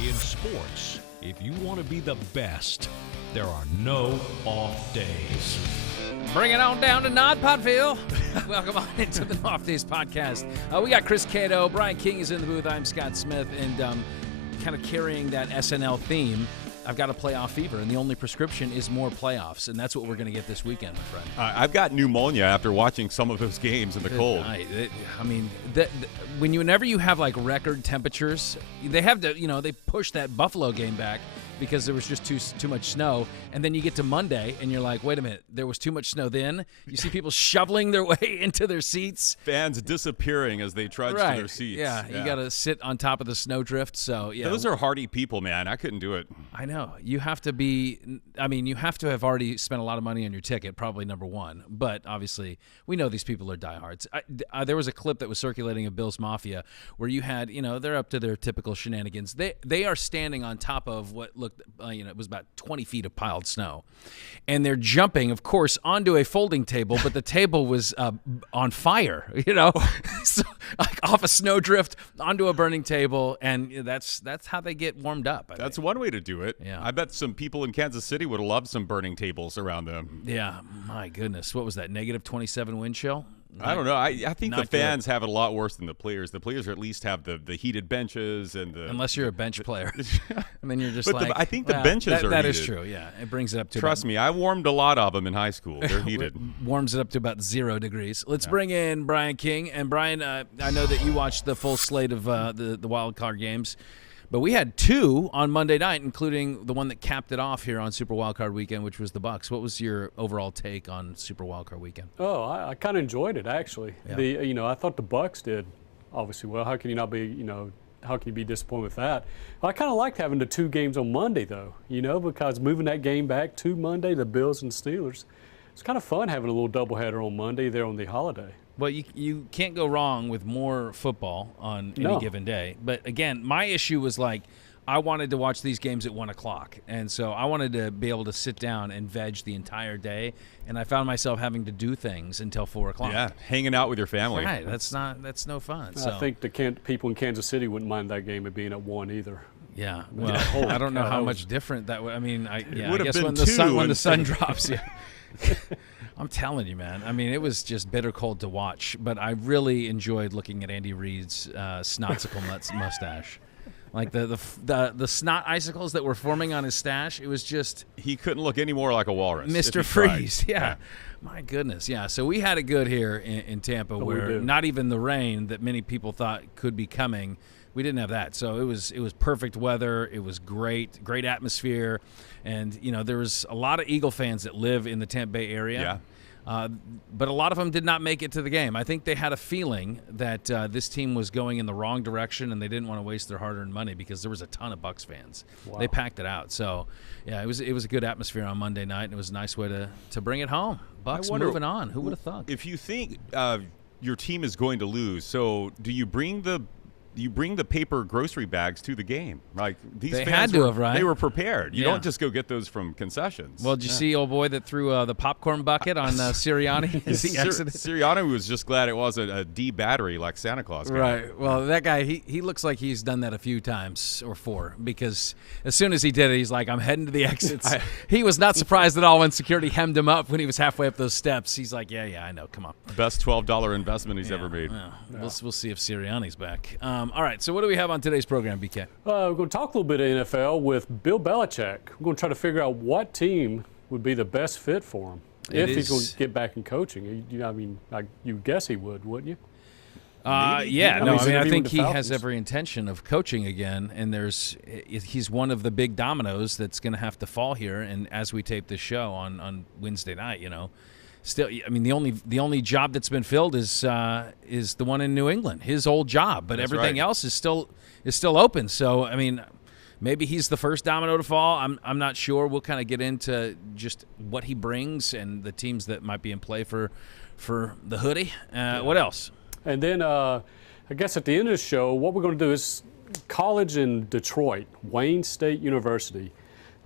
In sports, if you want to be the best, there are no off days. Bring it on down to Nodpodville. Welcome on into the Off Days podcast. We got Chris Cato. Brian King is in the booth. I'm Scott Smith. And kind of carrying that SNL theme, I've got a playoff fever, and the only prescription is more playoffs, and that's what we're going to get this weekend, my friend. I've got pneumonia after watching some of those games in the cold. Whenever you have like record temperatures, they have to, they push that Buffalo game back because there was just too much snow, and then you get to Monday and you're like, wait a minute, there was too much snow then? You see people shoveling their way into their seats. Fans disappearing as they trudge to their seats. Yeah, you got to sit on top of the snowdrift. So yeah, those are hardy people, man. I couldn't do it. I know. You have to you have to have already spent a lot of money on your ticket, probably number one. But obviously, we know these people are diehards. There was a clip that was circulating of Bill's Mafia where you had, they're up to their typical shenanigans. They are standing on top of what looked, it was about 20 feet of piled snow. And they're jumping, of course, onto a folding table, but the table was on fire, so, like off a snowdrift onto a burning table, and that's how they get warmed up. That's one way to do it. Yeah. I bet some people in Kansas City would have loved some burning tables around them. Yeah, my goodness. What was that, negative 27 wind chill? I don't know. I think the fans good. have it a lot worse than the players. The players at least have the heated benches and the. Unless you're a bench player, and then you're just but I think the benches are that heated. is true. Yeah, it brings it up to. Trust me, I warmed a lot of them in high school. They're heated. Warms it up to about 0 degrees. Let's bring in Brian King. And Brian, I know that you watched the full slate of the wild card games. But we had 2 on Monday night, including the one that capped it off here on Super Wildcard Weekend, which was the Bucs. What was your overall take on Super Wildcard Weekend? Oh, I kind of enjoyed it actually. Yeah. I thought the Bucs did obviously well. How can you not be, how can you be disappointed with that? I kind of liked having the 2 games on Monday though, because moving that game back to Monday, the Bills and Steelers, it's kind of fun having a little doubleheader on Monday there on the holiday. Well, you can't go wrong with more football on any given day. But, again, my issue was, I wanted to watch these games at 1 o'clock. And so I wanted to be able to sit down and veg the entire day. And I found myself having to do things until 4 o'clock. Yeah, hanging out with your family. Right. That's no fun. So. I think the people in Kansas City wouldn't mind that game being at 1 either. Yeah. Well, I don't know how much different that would. I mean, I guess when the sun drops, yeah. I'm telling you, man. I mean, it was just bitter cold to watch, but I really enjoyed looking at Andy Reid's snotsicle mustache. Like the snot icicles that were forming on his stash, it was just... He couldn't look any more like a walrus. Mr. Freeze, yeah. My goodness, yeah. So we had it good here in Tampa where not even the rain that many people thought could be coming, we didn't have that. So it was perfect weather. It was great atmosphere. And, there was a lot of Eagle fans that live in the Tampa Bay area. Yeah. But a lot of them did not make it to the game. I think they had a feeling that this team was going in the wrong direction, and they didn't want to waste their hard-earned money because there was a ton of Bucs fans. Wow. They packed it out. So, yeah, it was a good atmosphere on Monday night, and it was a nice way to bring it home. Bucs moving on. Who would have thought? If you think your team is going to lose, so do you bring the paper grocery bags to the game? Like these they fans had to have, right? They were prepared. You don't just go get those from concessions. Well, did you see old boy that threw the popcorn bucket on Sirianni as he exited? Sirianni was just glad it wasn't a D battery like Santa Claus. Right. Well, that guy, he looks like he's done that a few times or 4 because as soon as he did it, he's like, I'm heading to the exits. He was not surprised at all when security hemmed him up when he was halfway up those steps. He's like, yeah, I know. Come on. Best $12 investment he's ever made. Yeah. We'll see if Sirianni's back. All right, so what do we have on today's program, BK? We're going to talk a little bit of NFL with Bill Belichick. We're going to try to figure out what team would be the best fit for him he's going to get back in coaching. You guess he would, wouldn't you? I think he has every intention of coaching again, and he's one of the big dominoes that's going to have to fall here. And as we tape this show on Wednesday night, still, I mean, the only job that's been filled is the one in New England, his old job. But that's everything right. else is still open. So, I mean, maybe he's the first domino to fall. I'm not sure. We'll kind of get into just what he brings and the teams that might be in play for the hoodie. What else? And then I guess at the end of the show, what we're going to do is college in Detroit, Wayne State University.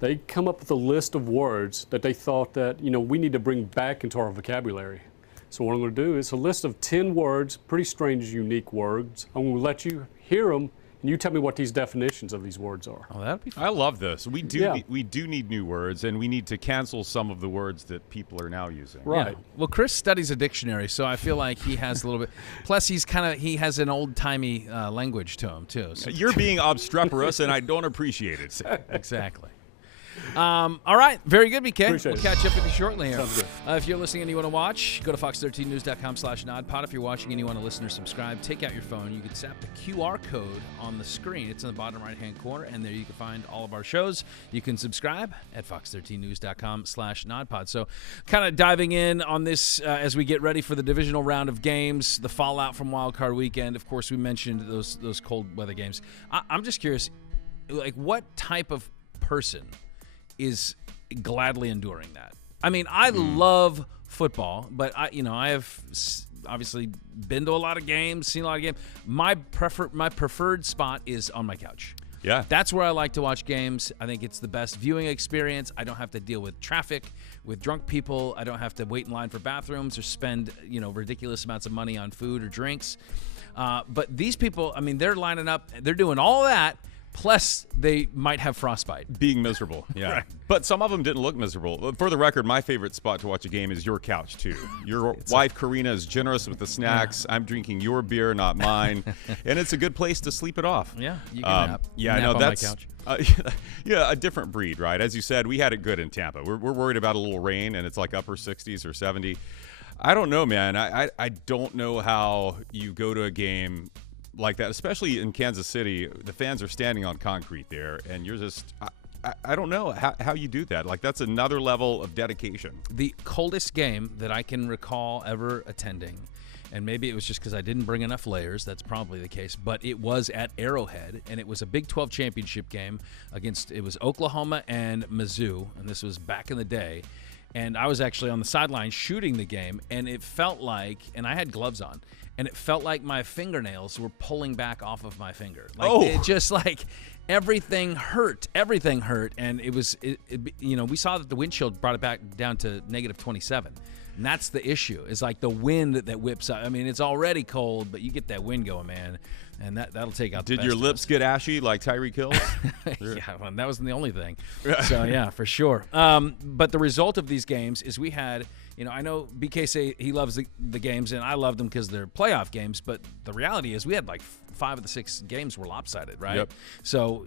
They come up with a list of words that they thought that, we need to bring back into our vocabulary. So what I'm going to do is a list of 10 words, pretty strange, unique words. I'm going to let you hear them And you tell me what these definitions of these words are. Oh, that'd be fun. I love this. We do Yeah. we do need new words, and we need to cancel some of the words that people are now using. Right. Yeah. Well, Chris studies a dictionary, so I feel like he has a little bit. Plus, he has an old timey language to him too. So. You're being obstreperous, and I don't appreciate it. Exactly. All right. Very good, BK. Appreciate We'll it. catch up with you shortly here. Sounds good. If you're listening and you want to watch, go to fox13news.com/nodpod. If you're watching and you want to listen or subscribe, take out your phone. You can tap the QR code on the screen. It's in the bottom right-hand corner, and there you can find all of our shows. You can subscribe at fox13news.com/nodpod. So kind of diving in on this as we get ready for the divisional round of games, the fallout from Wild Card Weekend. Of course, we mentioned those cold weather games. I'm just curious, like, what type of person is gladly enduring that? I mean, I love football, but I have obviously been to a lot of games, seen a lot of games. My preferred spot is on my couch. Yeah. That's where I like to watch games. I think it's the best viewing experience. I don't have to deal with traffic, with drunk people. I don't have to wait in line for bathrooms or spend, ridiculous amounts of money on food or drinks. But these people, I mean, they're lining up. They're doing all that. Plus, they might have frostbite. Being miserable, yeah. Right. But some of them didn't look miserable. For the record, my favorite spot to watch a game is your couch, too. Your wife, Karina, is generous with the snacks. Yeah. I'm drinking your beer, not mine. And it's a good place to sleep it off. Yeah, you can nap. Yeah, nap no, on that's my couch. a different breed, right? As you said, we had it good in Tampa. We're worried about a little rain, and it's like upper 60s or 70. I don't know, man. I don't know how you go to a game like that, especially in Kansas City. The fans are standing on concrete there, and you're just I don't know how you do that. Like, that's another level of dedication. The coldest game that I can recall ever attending, and maybe it was just because I didn't bring enough layers, that's probably the case, but it was at Arrowhead, and it was a Big 12 championship game it was Oklahoma and Mizzou, and this was back in the day. And I was actually on the sideline shooting the game, and it felt like, and I had gloves on, and it felt like my fingernails were pulling back off of my finger. Like, it just like everything hurt, and it was, we saw that the wind chill brought it back down to negative 27. And that's the issue. It's like the wind that whips up. I mean, it's already cold, but you get that wind going, man, and that'll take out the Did your lips get ashy like Tyreek Hill's? Yeah, well, that wasn't the only thing. So, yeah, for sure. But the result of these games is we had, I know BK say he loves the games, and I love them because they're playoff games, but the reality is we had like 5 of the 6 games were lopsided, right? Yep. So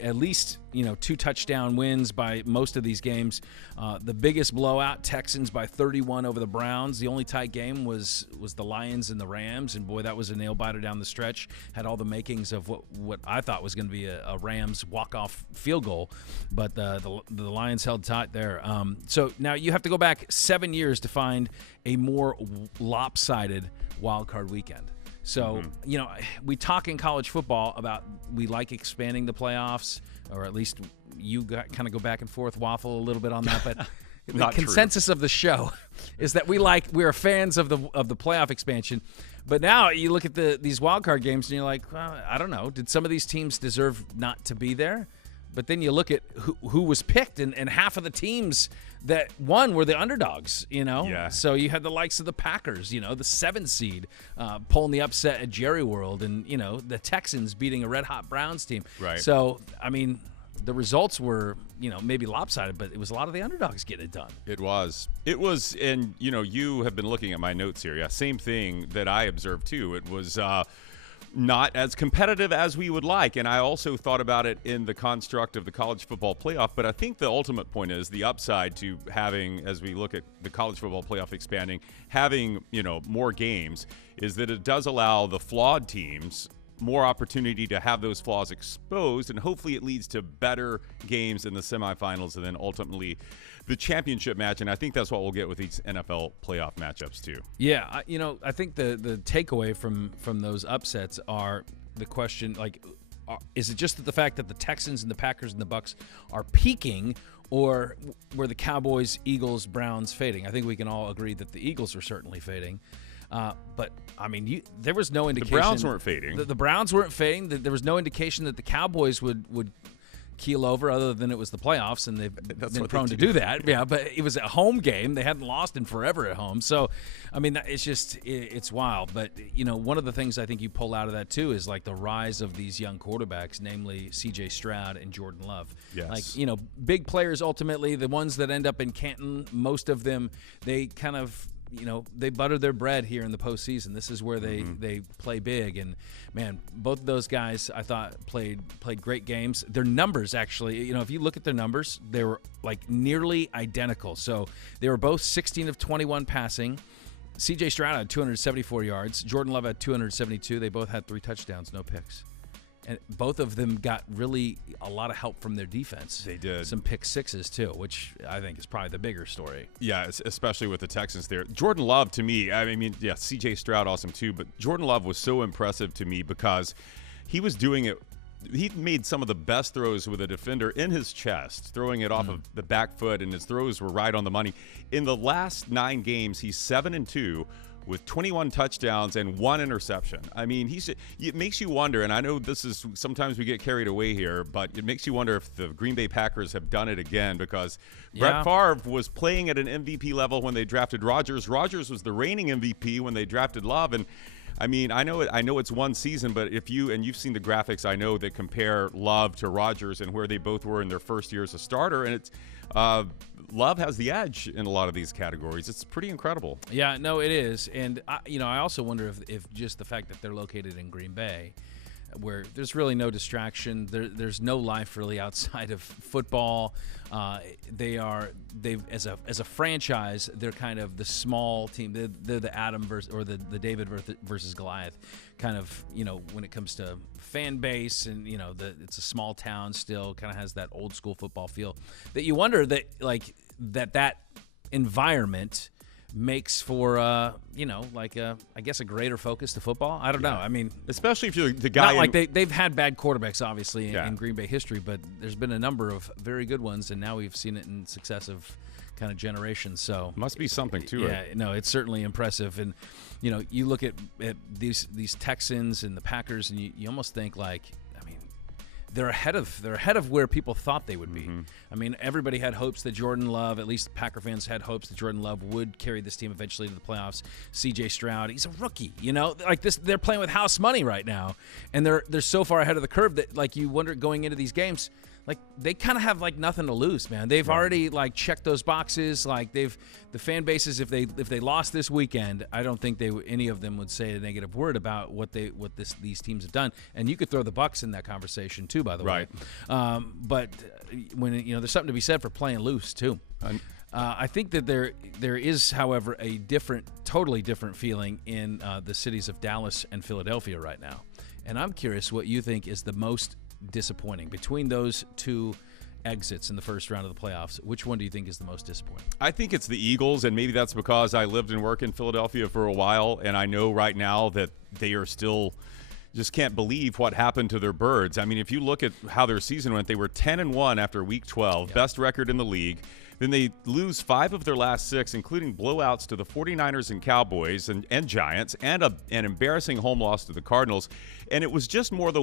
at least, 2 touchdown wins by most of these games. The biggest blowout, Texans by 31 over the Browns. The only tight game was the Lions and the Rams, and boy, that was a nail-biter down the stretch. Had all the makings of what I thought was going to be a Rams walk-off field goal, but the Lions held tight there. So now you have to go back 7 years to find a more lopsided wild card weekend. So, we talk in college football about we like expanding the playoffs, or at least you kind of go back and forth, waffle a little bit on that. But the consensus of the show is that we're fans of the playoff expansion. But now you look at these wild card games and you're like, well, I don't know. Did some of these teams deserve not to be there? But then you look at who was picked, and half of the teams that won were the underdogs, Yeah. So you had the likes of the Packers, the 7 seed, pulling the upset at Jerry World, and, the Texans beating a red-hot Browns team. Right. So, I mean, the results were, maybe lopsided, but it was a lot of the underdogs getting it done. It was, and, you have been looking at my notes here. Yeah, same thing that I observed, too. It was not as competitive as we would like. And I also thought about it in the construct of the college football playoff. But I think the ultimate point is the upside to having, as we look at the college football playoff expanding, having, more games, is that it does allow the flawed teams more opportunity to have those flaws exposed, and hopefully it leads to better games in the semifinals and then ultimately the championship match. And I think that's what we'll get with these NFL playoff matchups too. Yeah, I think the takeaway from those upsets are the question, like, is it just the fact that the Texans and the Packers and the Bucs are peaking, or were the Cowboys, Eagles, Browns fading? I think we can all agree that the Eagles are certainly fading. But, I mean, there was no indication. The Browns weren't fading. The Browns weren't fading. There was no indication that the Cowboys would keel over, other than it was the playoffs, and they've been prone to do. do that. Yeah, but it was a home game. They hadn't lost in forever at home. So, I mean, it's wild. But, one of the things I think you pull out of that, too, is like the rise of these young quarterbacks, namely C.J. Stroud and Jordan Love. Yes. Like, big players ultimately, the ones that end up in Canton, most of them, they kind of – they butter their bread here in the postseason. This is where they play big. And, man, both of those guys, I thought, played great games. Their numbers, actually, if you look at their numbers, they were, like, nearly identical. So they were both 16 of 21 passing. C.J. Stroud had 274 yards. Jordan Love had 272. They both had 3 touchdowns, no picks. And both of them got really a lot of help from their defense. They did. Some pick sixes, too, which I think is probably the bigger story. Yeah, especially with the Texans there. Jordan Love, to me, C.J. Stroud, awesome too, but Jordan Love was so impressive to me because he was doing it. He made some of the best throws with a defender in his chest, throwing it off of the back foot, and his throws were right on the money. In the last 9 games, he's 7-2. With 21 touchdowns and 1 interception. I mean, it makes you wonder, and I know sometimes we get carried away here, but it makes you wonder if the Green Bay Packers have done it again, because Brett Favre was playing at an MVP level when they drafted Rodgers. Rodgers was the reigning MVP when they drafted Love, and I mean, I know it's one season, but you've seen the graphics, I know, that compare Love to Rodgers and where they both were in their first year as a starter, and it's Love has the edge in a lot of these categories. It's pretty incredible. Yeah, no, it is. And, I also wonder if just the fact that they're located in Green Bay, where there's really no distraction, there's no life really outside of football. They've as a franchise, they're kind of the small team. They're the Adam versus the David versus Goliath kind of, when it comes to fan base, and it's a small town still, kind of has that old school football feel that you wonder that that environment makes for I guess a greater focus to football. I don't know. I mean, especially if you're the guy. Not like they've had bad quarterbacks, obviously, in Green Bay history, but there's been a number of very good ones, and now we've seen it in successive kind of generations. So must be something to it. Yeah, no, it's certainly impressive. And you look at these Texans and the Packers, and you almost think like, they're ahead of where people thought they would be. I mean, everybody had hopes that Jordan Love, at least Packer fans had hopes that Jordan Love would carry this team eventually to the playoffs. C.J. Stroud, he's a rookie, like this. They're playing with house money right now, and they're so far ahead of the curve that like you wonder going into these games, like they kind of have like nothing to lose, man. They've already like checked those boxes. Like the fan bases, if they lost this weekend, I don't think any of them would say a negative word about what these teams have done. And you could throw the Bucs in that conversation too, by the way. But when there's something to be said for playing loose too. I think that there is, however, a totally different feeling in the cities of Dallas and Philadelphia right now. And I'm curious what you think is the most disappointing between those two exits in the first round of the playoffs. Which one do you think is the most disappointing? I think it's the Eagles, and maybe that's because I lived and worked in Philadelphia for a while, and I know right now that they are still just can't believe what happened to their birds. I mean, if you look at how their season went, they were 10-1 after Week 12, best record in the league. Then they lose 5 of their last 6, including blowouts to the 49ers and Cowboys and Giants, and an embarrassing home loss to the Cardinals. And it was just more the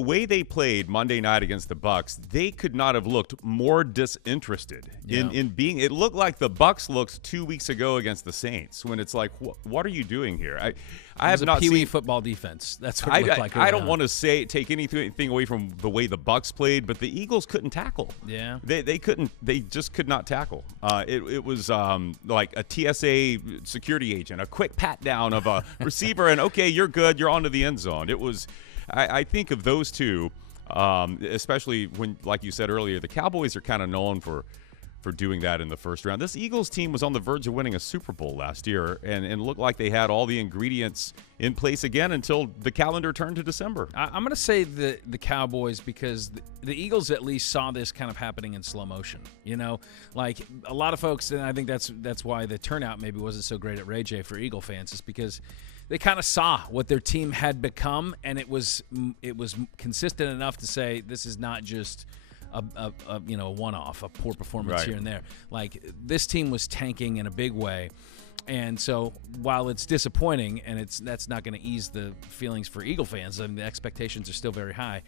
way they played Monday night against the Bucs. They could not have looked more disinterested in being. It looked like the Bucs looked 2 weeks ago against the Saints, when it's like, what are you doing here? I have not Pee-wee seen football defense. That's what it looked like. I don't want to take anything away from the way the Bucs played, but the Eagles couldn't tackle. Yeah, they couldn't. They just could not tackle. It was like a TSA security agent, a quick pat down of a receiver, and okay, you're good. You're on to the end zone. It was. I think of those two, especially when, like you said earlier, the Cowboys are kind of known for doing that in the first round. This Eagles team was on the verge of winning a Super Bowl last year, and looked like they had all the ingredients in place again until the calendar turned to December. I'm going to say the Cowboys, because the Eagles at least saw this kind of happening in slow motion. Like a lot of folks, and I think that's why the turnout maybe wasn't so great at Ray J for Eagle fans, is because they kind of saw what their team had become, and it was consistent enough to say this is not just a one-off, a poor performance here and there. Like, this team was tanking in a big way, and so while it's disappointing, and that's not going to ease the feelings for Eagle fans, I mean, the expectations are still very high.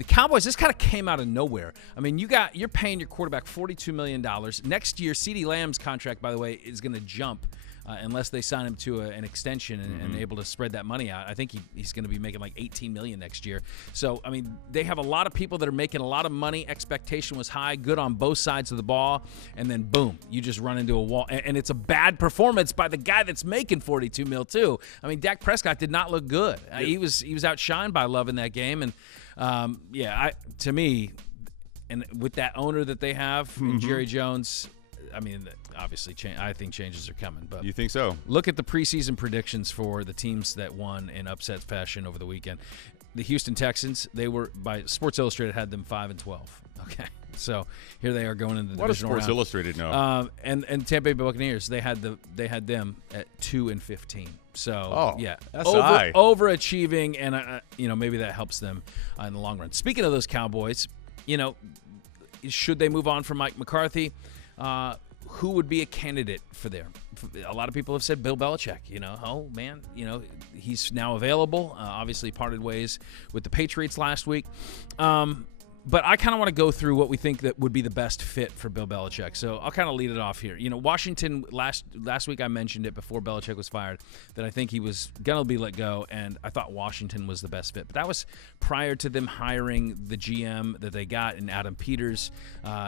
the Cowboys, this kind of came out of nowhere. I mean, you're paying your quarterback $42 million. Next year, CeeDee Lamb's contract, by the way, is going to jump unless they sign him to an extension and able to spread that money out. I think he's going to be making like $18 million next year. So, I mean, they have a lot of people that are making a lot of money. Expectation was high, good on both sides of the ball, and then boom, you just run into a wall. And it's a bad performance by the guy that's making $42 million too. I mean, Dak Prescott did not look good. He was outshined by Love in that game, and to me, and with that owner that they have, and Jerry Jones, I mean, obviously, I think changes are coming. But you think so? Look at the preseason predictions for the teams that won in upset fashion over the weekend. The Houston Texans, they were, by Sports Illustrated, had them 5-12. Okay, so here they are going into the divisional round. What does Sports Illustrated know? And Tampa Bay Buccaneers, they had them at 2-15. So that's high. Overachieving, and maybe that helps them in the long run. Speaking of those Cowboys, should they move on from Mike McCarthy? Who would be a candidate for there? A lot of people have said Bill Belichick. He's now available. Obviously parted ways with the Patriots last week. But I kind of want to go through what we think that would be the best fit for Bill Belichick. So I'll kind of lead it off here. Washington, last week I mentioned it before Belichick was fired, that I think he was going to be let go, and I thought Washington was the best fit. But that was prior to them hiring the GM that they got in Adam Peters.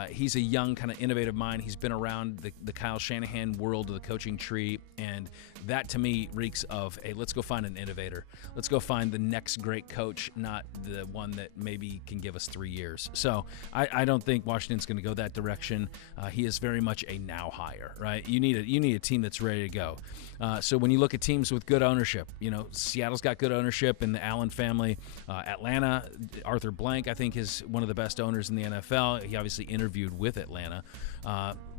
He's a young, kind of innovative mind. He's been around the Kyle Shanahan world of the coaching tree, and that to me reeks of, hey, let's go find an innovator. Let's go find the next great coach, not the one that maybe can give us 3 years. So I don't think Washington's going to go that direction. He is very much a now hire, right? You need a team that's ready to go. So when you look at teams with good ownership, Seattle's got good ownership in the Allen family. Atlanta, Arthur Blank, I think, is one of the best owners in the NFL. He obviously interviewed with Atlanta.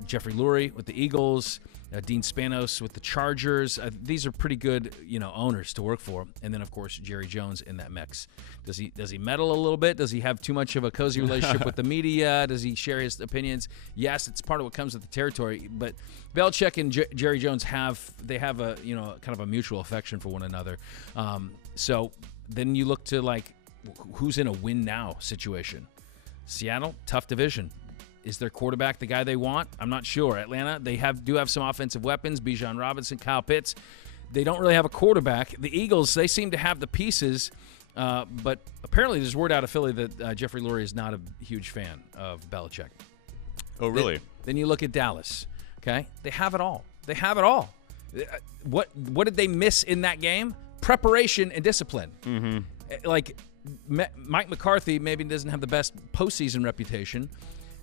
Jeffrey Lurie with the Eagles. Dean Spanos with the Chargers. These are pretty good, owners to work for. And then, of course, Jerry Jones in that mix. Does he meddle a little bit? Does he have too much of a cozy relationship with the media? Does he share his opinions? Yes, it's part of what comes with the territory. But Belichick and Jerry Jones have a kind of a mutual affection for one another. So then you look to who's in a win now situation. Seattle, tough division. Is their quarterback the guy they want? I'm not sure. Atlanta, they do have some offensive weapons. Bijan Robinson, Kyle Pitts. They don't really have a quarterback. The Eagles, they seem to have the pieces, but apparently there's word out of Philly that Jeffrey Lurie is not a huge fan of Belichick. Oh, really? Then you look at Dallas. Okay, they have it all. What did they miss in that game? Preparation and discipline. Mm-hmm. Mike McCarthy maybe doesn't have the best postseason reputation.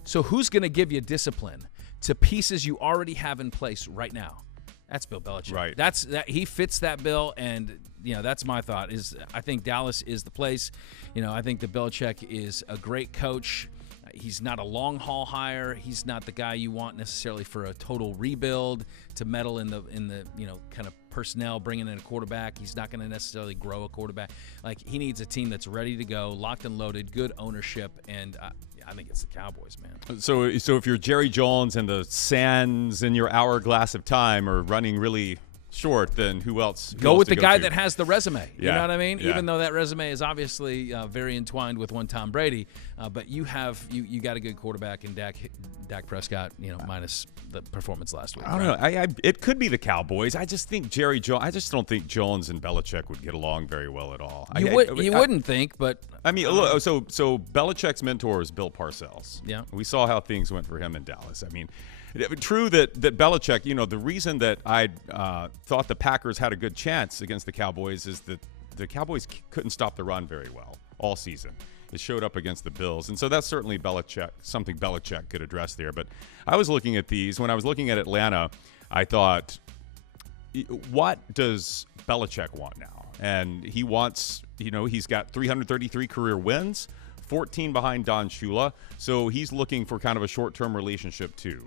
So who's going to give you discipline to pieces you already have in place right now? That's Bill Belichick. Right. He fits that bill, and that's my thought. Is I think Dallas is the place. I think that Belichick is a great coach. He's not a long haul hire. He's not the guy you want necessarily for a total rebuild to meddle in the kind of personnel, bringing in a quarterback. He's not going to necessarily grow a quarterback. He needs a team that's ready to go, locked and loaded, good ownership, and I think it's the Cowboys, man. So if you're Jerry Jones and the sands in your hourglass of time are running really short, then who else? Go with the guy that has the resume. You Yeah. know what I mean? Yeah. Even though that resume is obviously very entwined with one Tom Brady, but you got a good quarterback in Dak Prescott. Minus the performance last week. I don't know. It could be the Cowboys. I just think Jerry Jones. I just don't think Jones and Belichick would get along very well at all. You wouldn't think, but I mean, look, so Belichick's mentor is Bill Parcells. Yeah. We saw how things went for him in Dallas. I mean, true that Belichick, the reason that I thought the Packers had a good chance against the Cowboys is that the Cowboys couldn't stop the run very well all season. It showed up against the Bills. And so that's certainly something Belichick could address there. But I was looking at these. When I was looking at Atlanta, I thought, what does Belichick want now? And he wants, he's got 333 career wins, 14 behind Don Shula. So he's looking for kind of a short-term relationship too,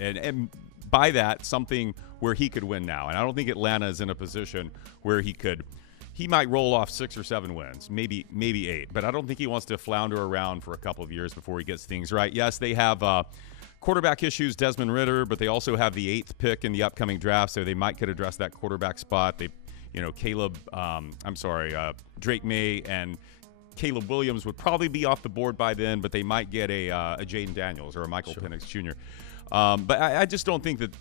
and by that, something where he could win now. And I don't think Atlanta is in a position where he might roll off 6 or 7 wins, maybe 8, but I don't think he wants to flounder around for a couple of years before he gets things right. Yes, they have quarterback issues, Desmond Ridder, but they also have the 8th pick in the upcoming draft, so they might could address that quarterback spot. Drake May and Caleb Williams would probably be off the board by then, but they might get a Jaden Daniels or a Michael Penix Jr. But I just don't think that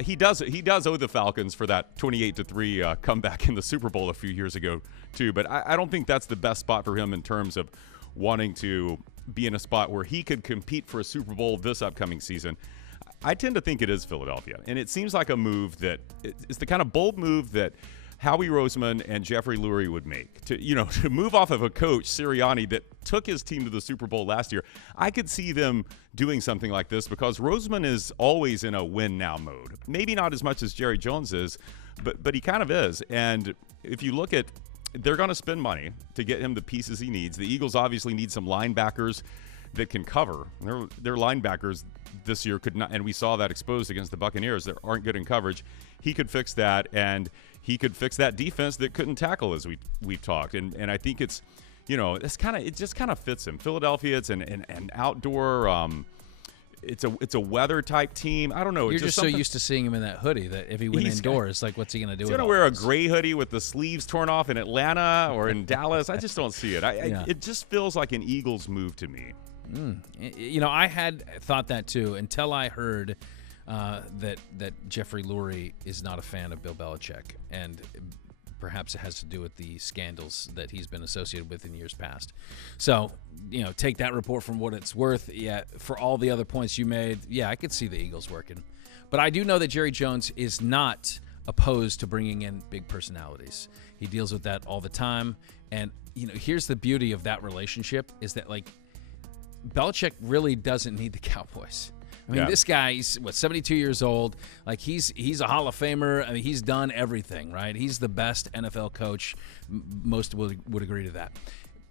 he does owe the Falcons for that 28-3 comeback in the Super Bowl a few years ago too. But I don't think that's the best spot for him in terms of wanting to be in a spot where he could compete for a Super Bowl this upcoming season. I tend to think it is Philadelphia, and it seems like a move that is the kind of bold move that Howie Roseman and Jeffrey Lurie would make to move off of a coach, Sirianni, that took his team to the Super Bowl last year. I could see them doing something like this because Roseman is always in a win now mode. Maybe not as much as Jerry Jones is, but he kind of is. And if you look at, they're going to spend money to get him the pieces he needs. The Eagles obviously need some linebackers that can cover. Their linebackers this year could not, and we saw that exposed against the Buccaneers. They aren't good in coverage. He could fix that, and he could fix that defense that couldn't tackle, as we've talked. And I think it's, it just kind of fits him. Philadelphia, it's an outdoor, it's a weather type team. I don't know. You're just so used to seeing him in that hoodie that if he went indoors, like what's he going to do? He's going to wear a gray hoodie with the sleeves torn off in Atlanta or in Dallas. I just don't see it. It just feels like an Eagles move to me. I had thought that too until I heard that Jeffrey Lurie is not a fan of Bill Belichick, and perhaps it has to do with the scandals that he's been associated with in years past. So, take that report from what it's worth. Yeah, for all the other points you made, yeah, I could see the Eagles working. But I do know that Jerry Jones is not opposed to bringing in big personalities. He deals with that all the time. And, here's the beauty of that relationship is that, Belichick really doesn't need the Cowboys. I mean, This guy, he's 72 years old. He's a Hall of Famer. I mean, he's done everything, right? He's the best NFL coach. Most would agree to that.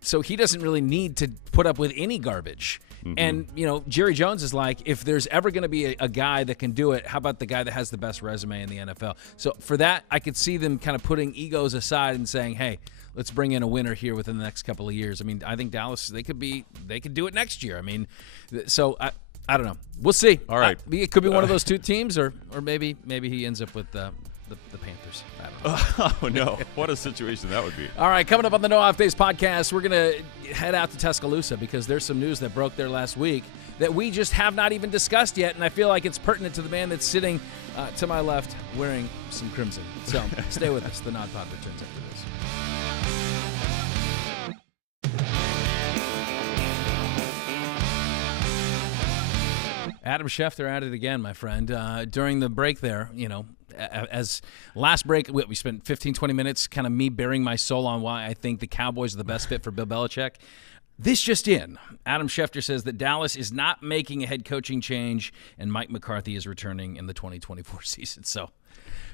So he doesn't really need to put up with any garbage. Mm-hmm. And, Jerry Jones is like, if there's ever going to be a guy that can do it, how about the guy that has the best resume in the NFL? So for that, I could see them kind of putting egos aside and saying, hey, let's bring in a winner here within the next couple of years. I mean, I think Dallas, they could do it next year. I mean, so I don't know. We'll see. All right. It could be one of those two teams, or maybe he ends up with the Panthers. I don't know. Oh, no. What a situation that would be. All right, coming up on the No Off Days podcast, we're going to head out to Tuscaloosa because there's some news that broke there last week that we just have not even discussed yet, and I feel like it's pertinent to the man that's sitting to my left wearing some crimson. So stay with us. The nodpod returns after this. Adam Schefter at it again, my friend. During the break there, as last break, we spent 15, 20 minutes kind of me bearing my soul on why I think the Cowboys are the best fit for Bill Belichick. This just in. Adam Schefter says that Dallas is not making a head coaching change, and Mike McCarthy is returning in the 2024 season. So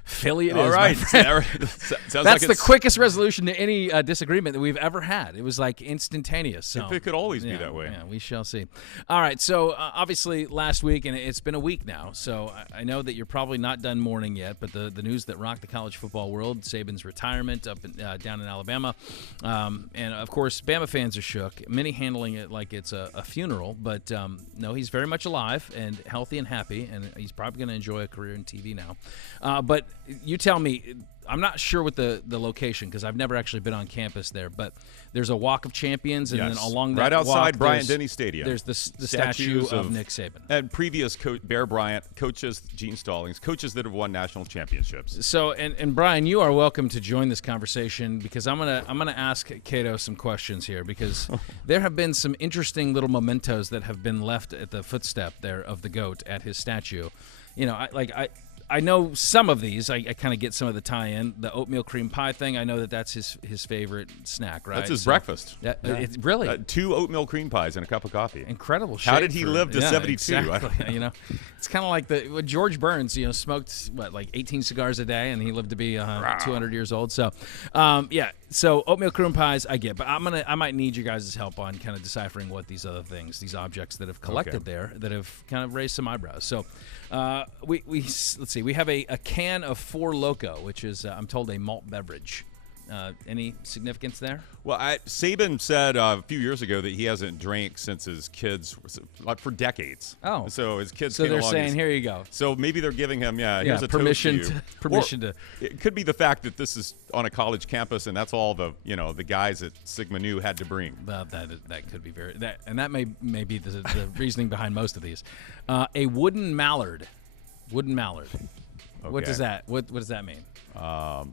Philly it is. All right. That's the quickest resolution to any disagreement that we've ever had. It was instantaneous. So if it could always be that way. Yeah, we shall see. All right. So obviously last week, and it's been a week now, so I know that you're probably not done mourning yet, but the news that rocked the college football world, Saban's retirement down in Alabama, and of course Bama fans are shook, many handling it like it's a funeral, but no, he's very much alive and healthy and happy, and he's probably going to enjoy a career in TV now. But you tell me, I'm not sure with the location because I've never actually been on campus there, but there's a Walk of Champions, and then along that right outside walk, Bryant-Denny Stadium, there's the statue of Nick Saban. And previous Bear Bryant, coaches Gene Stallings, coaches that have won national championships. So, and Brian, you are welcome to join this conversation because I'm gonna ask Cato some questions here because there have been some interesting little mementos that have been left at the footstep there of the GOAT at his statue. I know some of these. I kind of get some of the tie-in. The oatmeal cream pie thing, I know that's his favorite snack, right? That's his breakfast. It's really 2 oatmeal cream pies and a cup of coffee. Incredible shape. How did he live to 72? Exactly. It's kind of like George Burns, smoked, 18 cigars a day, and he lived to be 200 years old. So, so oatmeal cream pies, I get. But I might need you guys' help on kind of deciphering what these other things, these objects that have collected there that have kind of raised some eyebrows. So, let's see. We have a can of Four Loko, which is, I'm told, a malt beverage. Any significance there? Well, Saban said a few years ago that he hasn't drank since his kids, like for decades. Oh. So his kids So came they're along, saying, here you go. So maybe they're giving him, here's a permission toast to you. permission to. It could be the fact that this is on a college campus and that's all the guys at Sigma Nu had to bring. Well, that could be that may be the reasoning behind most of these. A wooden mallard. Wooden mallard. Okay. What does that? What does that mean?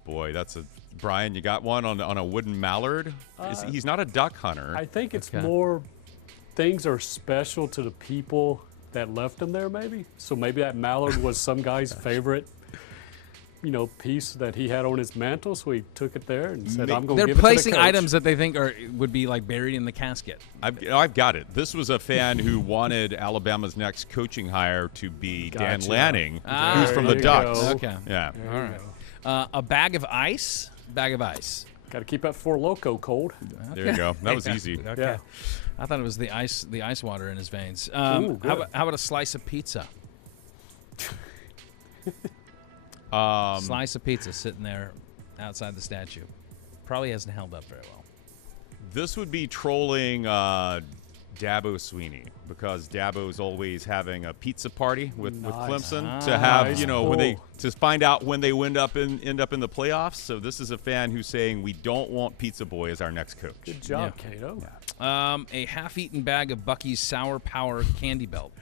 Boy, that's Brian. You got one on a wooden mallard? He's not a duck hunter. I think it's Okay. more things are special to the people that left them there, maybe. So maybe that mallard was some guy's favorite, piece that he had on his mantle. So he took it there and said, "I'm going to They're give it to the placing coach." items that they think would be like buried in the casket. I've got it. This was a fan who wanted Alabama's next coaching hire to be Dan Gotcha. Lanning, Ah, who's from the there you Ducks. go. Okay. Yeah. There All you right. go. A bag of ice. Bag of ice. Got to keep that Four Loko cold. There you go. That was easy. Okay. Yeah. I thought it was the ice water in his veins. Ooh, good. How about a slice of pizza? Slice of pizza sitting there outside the statue. Probably hasn't held up very well. This would be trolling Dabo Sweeney because Dabo's always having a pizza party with Nice. Clemson to have Nice. when they Cool. to find out when they end up in the playoffs. So this is a fan who's saying we don't want Pizza Boy as our next coach. Good job, Cato. A half-eaten bag of Bucky's Sour Power candy belt.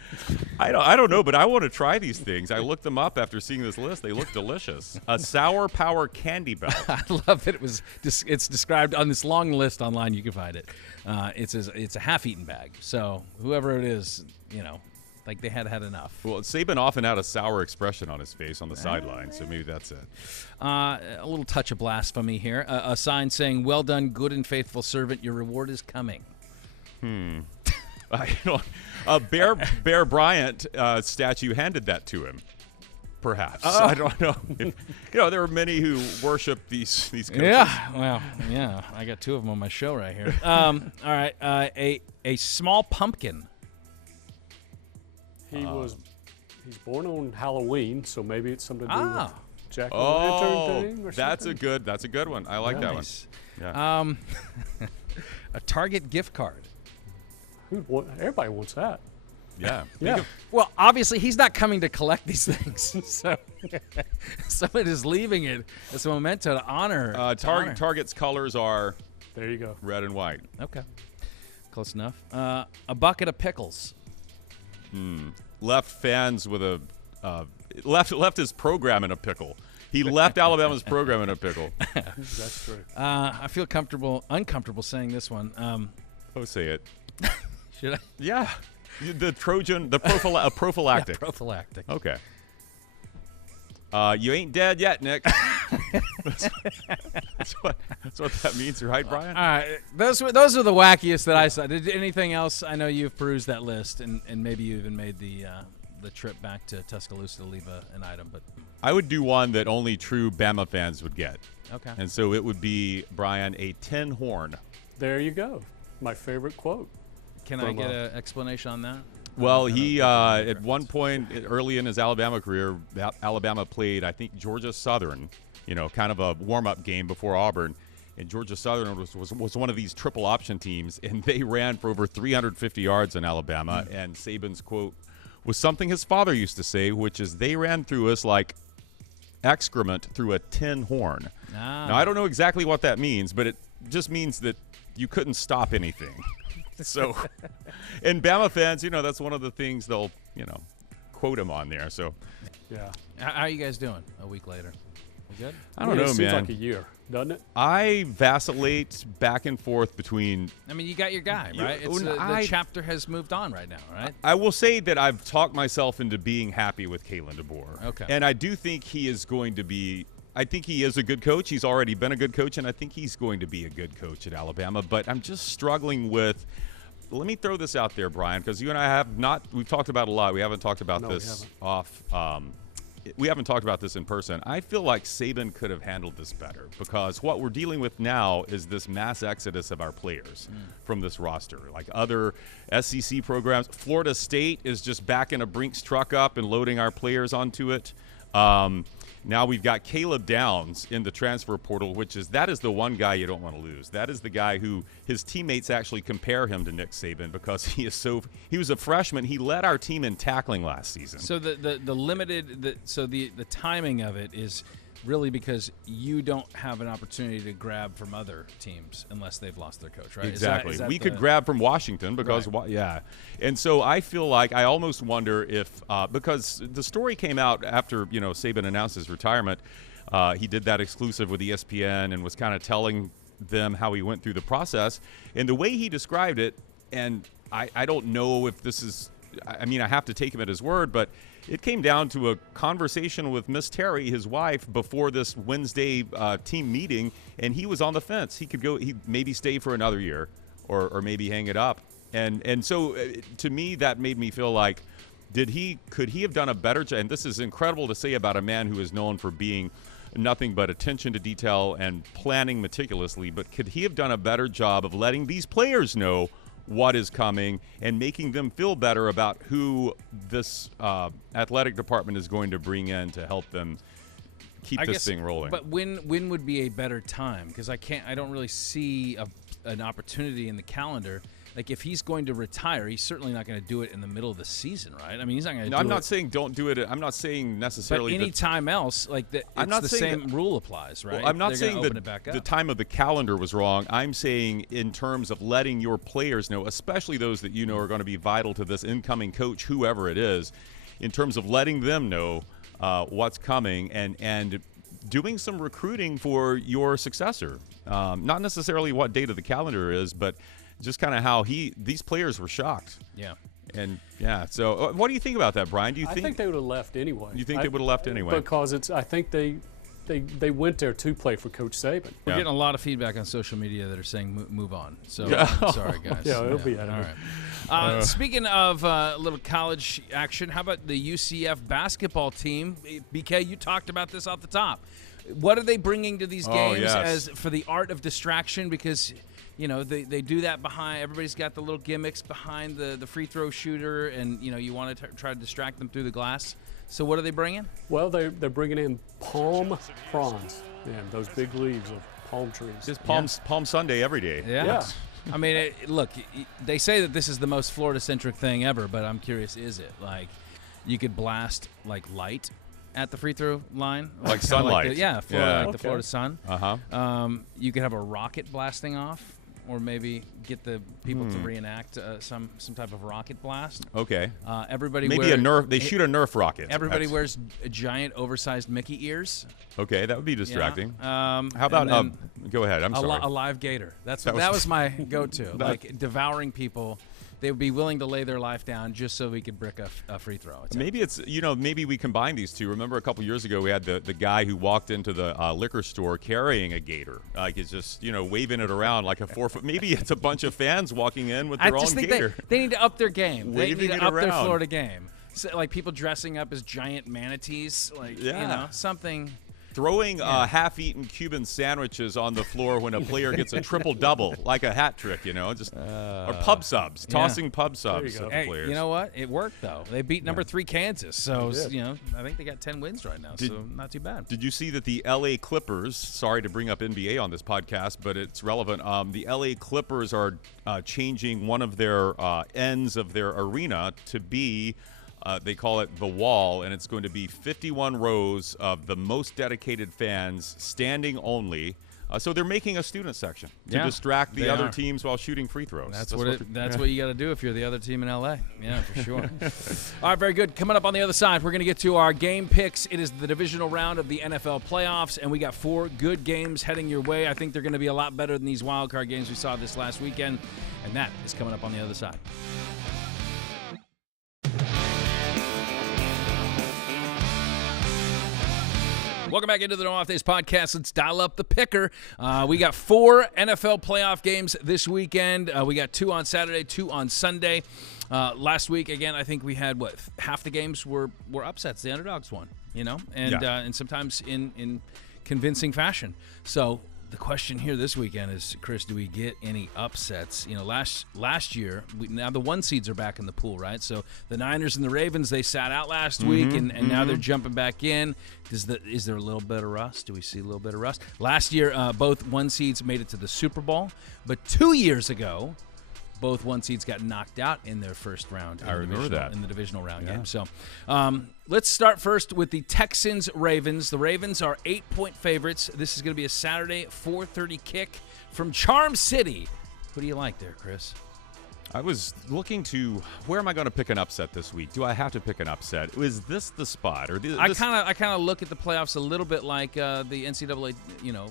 I don't know, but I want to try these things. I looked them up after seeing this list. They look delicious. A Sour Power candy belt. I love that it's described on this long list online. You can find it. It's a half-eaten bag. So whoever it is, like they had enough. Well, Saban often had a sour expression on his face on the sideline, so maybe that's it. A little touch of blasphemy here. A sign saying, "Well done, good and faithful servant. Your reward is coming." Bear Bryant statue handed that to him. Perhaps I don't know. There are many who worship these coaches. Yeah, well, yeah. I got two of them on my show right here. All right, a small pumpkin. He's born on Halloween, so maybe it's something to do with Ah. Jack-o'-lantern thing or that's something. that's a good one. I like that one. Nice. Yeah. A Target gift card. Everybody wants that. Yeah. Yeah. Well, obviously he's not coming to collect these things, so someone is leaving it as a memento to honor. Target's colors are There you go. red and white. Okay, close enough. A bucket of pickles. Left fans with a left his program in a pickle. He left Alabama's program in a pickle. That's true. I feel uncomfortable saying this one. Oh, say it. Should I? Yeah. The Trojan, prophylactic. Yeah, prophylactic. Okay. You ain't dead yet, Nick. that's what that means, right, Brian? All right, those are the wackiest that I saw. Did anything else? I know you've perused that list, and maybe you even made the trip back to Tuscaloosa to leave an item. But I would do one that only true Bama fans would get. okay, And so it would be, Brian, a tin horn. There you go. My favorite quote. can I get an explanation on that? Well, he at one point early in his Alabama career, Alabama played, I think, Georgia Southern, kind of a warm-up game before Auburn. And Georgia Southern was one of these triple option teams, and they ran for over 350 yards in Alabama. And Saban's quote was something his father used to say, which is, they ran through us like excrement through a tin horn. Now, I don't know exactly what that means, but it just means that you couldn't stop anything. So, and Bama fans, that's one of the things they'll, quote him on there. So, Yeah. How are you guys doing a week later? We good? I don't know, It seems man. like a year, doesn't it? I vacillate back and forth between. I mean, you got your guy, right? Yeah, It's well, the chapter has moved on right now, right? I will say that I've talked myself into being happy with Kalen DeBoer. Okay. And I do think he is going to be. I think he is a good coach. He's already been a good coach, and I think he's going to be a good coach at Alabama. But I'm just struggling with. Let me throw this out there, Brian, because you and I have not. We've talked about it a lot. We haven't talked about this off. We haven't talked about this in person. I feel like Saban could have handled this better because what we're dealing with now is this mass exodus of our players from this roster. Like other SEC programs, Florida State is just backing a Brinks truck up and loading our players onto it. Now we've got Caleb Downs in the transfer portal, that is the one guy you don't want to lose. That is the guy who his teammates actually compare him to Nick Saban because he was a freshman. He led our team in tackling last season. So the timing of it is really because you don't have an opportunity to grab from other teams unless they've lost their coach, right? Exactly. We could grab from Washington because, yeah. And so I feel like I almost wonder if because the story came out after, Saban announced his retirement. He did that exclusive with ESPN and was kind of telling them how he went through the process. And the way he described it, and I don't know if this is – I have to take him at his word, but it came down to a conversation with Miss Terry, his wife, before this Wednesday team meeting, and he was on the fence. He could go, he'd maybe stay for another year or maybe hang it up. And so to me, that made me feel like, could he have done a better job? And this is incredible to say about a man who is known for being nothing but attention to detail and planning meticulously, but could he have done a better job of letting these players know what is coming and making them feel better about who this athletic department is going to bring in to help them keep this thing rolling? But when would be a better time? Because I don't really see an opportunity in the calendar. Like, if he's going to retire, he's certainly not going to do it in the middle of the season, right? I mean, he's not going to do it. I'm not saying don't do it. I'm not saying necessarily. But any time else, the same rule applies, right? Well, I'm not saying that the time of the calendar was wrong. I'm saying in terms of letting your players know, especially those that are going to be vital to this incoming coach, whoever it is, in terms of letting them know what's coming and doing some recruiting for your successor. Not necessarily what date of the calendar is, but just kind of how these players were shocked. Yeah. And, yeah, so what do you think about that, Brian? I think they would have left anyway. You think they would have left anyway? Because I think they went there to play for Coach Saban. We're getting a lot of feedback on social media that are saying move on. So, sorry, guys. Yeah, it'll be edited. All right. Speaking of a little college action, how about the UCF basketball team? BK, you talked about this off the top. What are they bringing to these games as for the art of distraction? Because – they do that behind – everybody's got the little gimmicks behind the free throw shooter, and, you want to try to distract them through the glass. So what are they bringing? Well, they're bringing in palm fronds, those big leaves of palm trees. Just Palm Sunday every day. Yeah. I mean, look, they say that this is the most Florida-centric thing ever, but I'm curious, is it? Like, you could blast, light at the free throw line. Like sunlight. The Florida sun. Uh-huh. You could have a rocket blasting off. Or maybe get the people to reenact some type of rocket blast. Okay. Everybody maybe a Nerf. They shoot a Nerf rocket. Everybody wears giant, oversized Mickey ears. Okay, that would be distracting. Yeah. How about go ahead. I'm sorry. A live gator. That was my go-to. Like devouring people. They would be willing to lay their life down just so we could brick a free throw. Maybe maybe we combine these two. Remember a couple years ago we had the guy who walked into the liquor store carrying a gator. Like he's just, waving it around like a 4-foot. Maybe it's a bunch of fans walking in with their own gator. They need to up their game. They need to up their around. Florida game. So, like people dressing up as giant manatees. Something. Throwing half-eaten Cuban sandwiches on the floor when a player gets a triple-double, like a hat trick, or pub subs, tossing pub subs at the players. You know what? It worked, though. They beat number 3 Kansas, so, I think they got 10 wins right now, so not too bad. Did you see that the L.A. Clippers, sorry to bring up NBA on this podcast, but it's relevant, the L.A. Clippers are changing one of their ends of their arena to be they call it the Wall, and it's going to be 51 rows of the most dedicated fans, standing only. So they're making a student section to distract the other teams while shooting free throws. That's what you got to do if you're the other team in L.A. Yeah, for sure. All right, very good. Coming up on the other side, we're going to get to our game picks. It is the divisional round of the NFL playoffs, and we got 4 good games heading your way. I think they're going to be a lot better than these wild card games we saw this last weekend, and that is coming up on the other side. Welcome back into the No Off Days podcast. Let's dial up the picker. We got 4 NFL playoff games this weekend. We got 2 on Saturday, 2 on Sunday. Last week, again, I think we had, half the games were upsets. The underdogs won, and sometimes in convincing fashion. So the question here this weekend is, Chris, do we get any upsets? You know, last year, now the 1 seeds are back in the pool, right? So the Niners and the Ravens, they sat out last week, and now they're jumping back in. Is there a little bit of rust? Do we see a little bit of rust? Last year, both 1 seeds made it to the Super Bowl, but 2 years ago, both 1 seeds got knocked out in their first round. I remember that. In the divisional round game. So let's start first with the Texans-Ravens. The Ravens are 8-point favorites. This is going to be a Saturday 4:30 kick from Charm City. Who do you like there, Chris? I was looking to where am I going to pick an upset this week? Do I have to pick an upset? Is this the spot? Or I kind of look at the playoffs a little bit like the NCAA,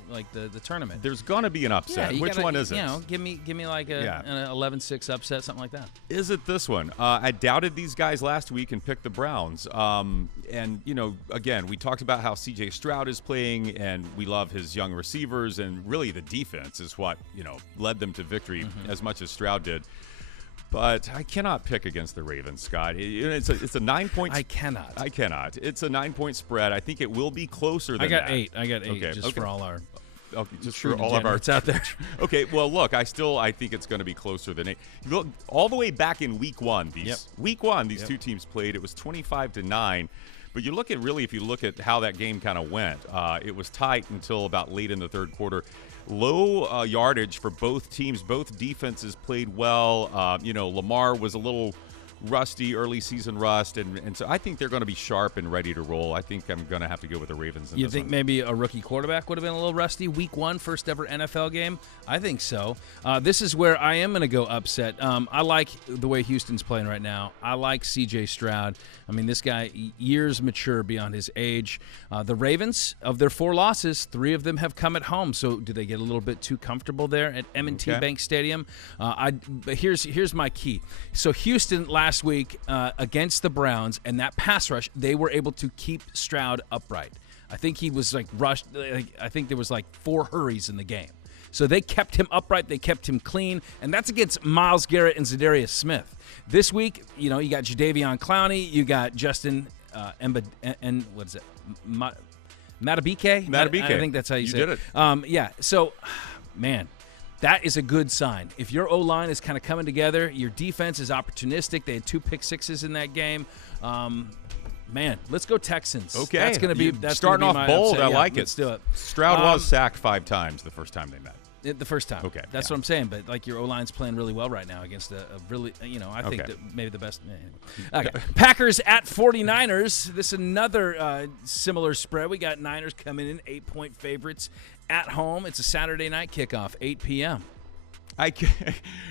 like the tournament. There's going to be an upset. Which one is it? Give me like an 11-6 upset, something like that. Is it this one? I doubted these guys last week and picked the Browns. And again, we talked about how C.J. Stroud is playing, and we love his young receivers, and really the defense is what led them to victory as much as Stroud did. But I cannot pick against the Ravens, Scott. It's a 9-point. I cannot. It's a 9-point spread. I think it will be see I got 8. Okay, for all our. Okay, just for all of our it's out there. Okay, well, look, I think it's going to be closer than 8. Look, all the way back in Week 1, these two teams played. It was 25-9. But if you look at how that game kind of went, it was tight until about late in the third quarter. Low yardage for both teams. Both defenses played well. Lamar was a little rusty, early season rust, and so I think they're going to be sharp and ready to roll. I think I'm going to have to go with the Ravens. You think maybe a rookie quarterback would have been a little rusty? Week 1, first ever NFL game? I think so. This is where I am going to go upset. I like the way Houston's playing right now. I like C.J. Stroud. I mean, this guy, years mature beyond his age. The Ravens, of their 4 losses, 3 of them have come at home. So do they get a little bit too comfortable there at M&T Bank Stadium? But here's my key. So Houston last week against the Browns, and that pass rush, they were able to keep Stroud upright. I think he was rushed. I think there was 4 hurries in the game. So they kept him upright. They kept him clean. And that's against Myles Garrett and Zadarius Smith. This week, you got Jadeveon Clowney. You got Justin and what is it? Matabike? Matabike. I think that's how you say it. You did it. So, man, that is a good sign. If your O-line is kind of coming together, your defense is opportunistic. They had 2 pick sixes in that game. Man, let's go Texans. Okay. That's going to be starting off bold. upset. I like it. Let's do it. Stroud was sacked 5 times the first time they met. The first time. Okay. That's what I'm saying. But, your O-line's playing really well right now against a really, I think that maybe the best. Okay. Packers at 49ers. This is another similar spread. We got Niners coming in 8-point favorites at home. It's a Saturday night kickoff, 8 p.m.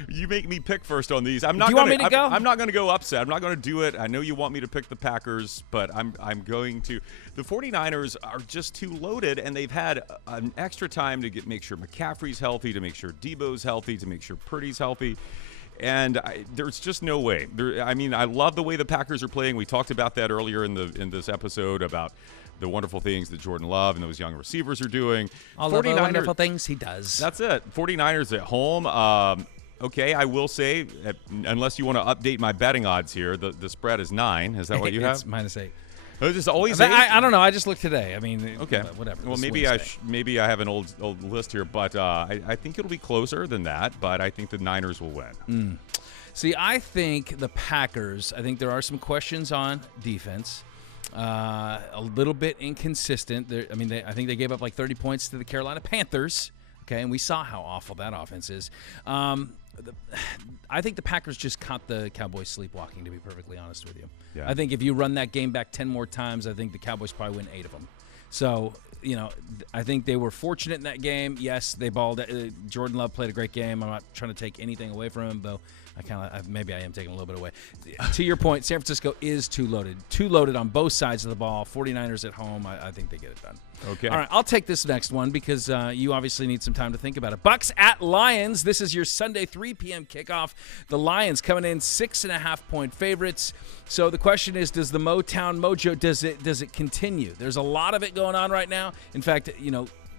You make me pick first on these. I'm not. Do you want me to go? I'm not going to go upset. I'm not going to do it. I know you want me to pick the Packers, but I'm going to. The 49ers are just too loaded, and they've had an extra time to make sure McCaffrey's healthy, to make sure Debo's healthy, to make sure Purdy's healthy. And there's just no way. I love the way the Packers are playing. We talked about that earlier in this episode about the wonderful things that Jordan Love and those young receivers are doing. All the wonderful things he does. That's it. 49ers at home. Okay, I will say, unless you want to update my betting odds here, the spread is 9. Is that what you have? It's -8. It's just always 8? I don't know. I just looked today. Okay. Whatever. Well, maybe I have an old list here, but I think it'll be closer than that. But I think the Niners will win. See, I think the Packers. I think there are some questions on defense. A little bit inconsistent. I think they gave up 30 points to the Carolina Panthers. Okay, and we saw how awful that offense is. I think the Packers just caught the Cowboys sleepwalking, to be perfectly honest with you. Yeah. I think if you run that game back 10 more times, I think the Cowboys probably win 8 of them. So, I think they were fortunate in that game. Yes, they balled. Jordan Love played a great game. I'm not trying to take anything away from him, though. Maybe I am taking a little bit away. To your point, San Francisco is too loaded on both sides of the ball. 49ers at home, I think they get it done. Okay. All right, I'll take this next one because you obviously need some time to think about it. Bucks at Lions. This is your Sunday 3 p.m. kickoff. The Lions coming in 6.5-point favorites. So the question is, does the Motown mojo, does it continue? There's a lot of it going on right now. In fact,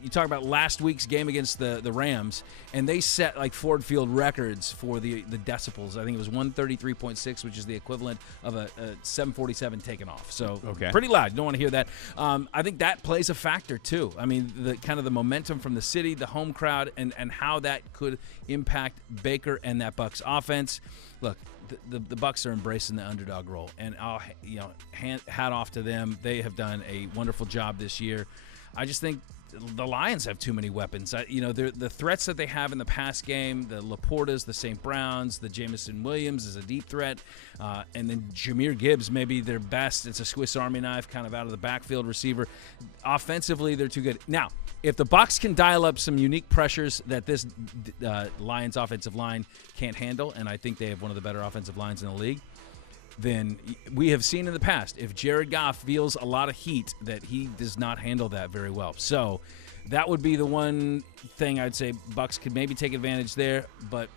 you talk about last week's game against the Rams, and they set like Ford Field records for the decibels. I think it was 133.6, which is the equivalent of a 747 taken off. So pretty loud. You don't want to hear that. I think that plays a factor too. I mean, the kind of the momentum from the city, the home crowd, and how that could impact Baker and that Bucs offense. Look, the Bucs are embracing the underdog role, and I'll hat off to them. They have done a wonderful job this year. I just think the Lions have too many weapons. The threats that they have in the pass game, the Laportas, the St. Browns, the Jameson Williams is a deep threat, and then Jahmyr Gibbs may be their best. It's a Swiss Army knife, kind of out of the backfield receiver. Offensively, they're too good. Now, if the Bucs can dial up some unique pressures that this Lions offensive line can't handle, and I think they have one of the better offensive lines in the league, then we have seen in the past, if Jared Goff feels a lot of heat, that he does not handle that very well. So that would be the one thing I'd say Bucs could maybe take advantage there. But,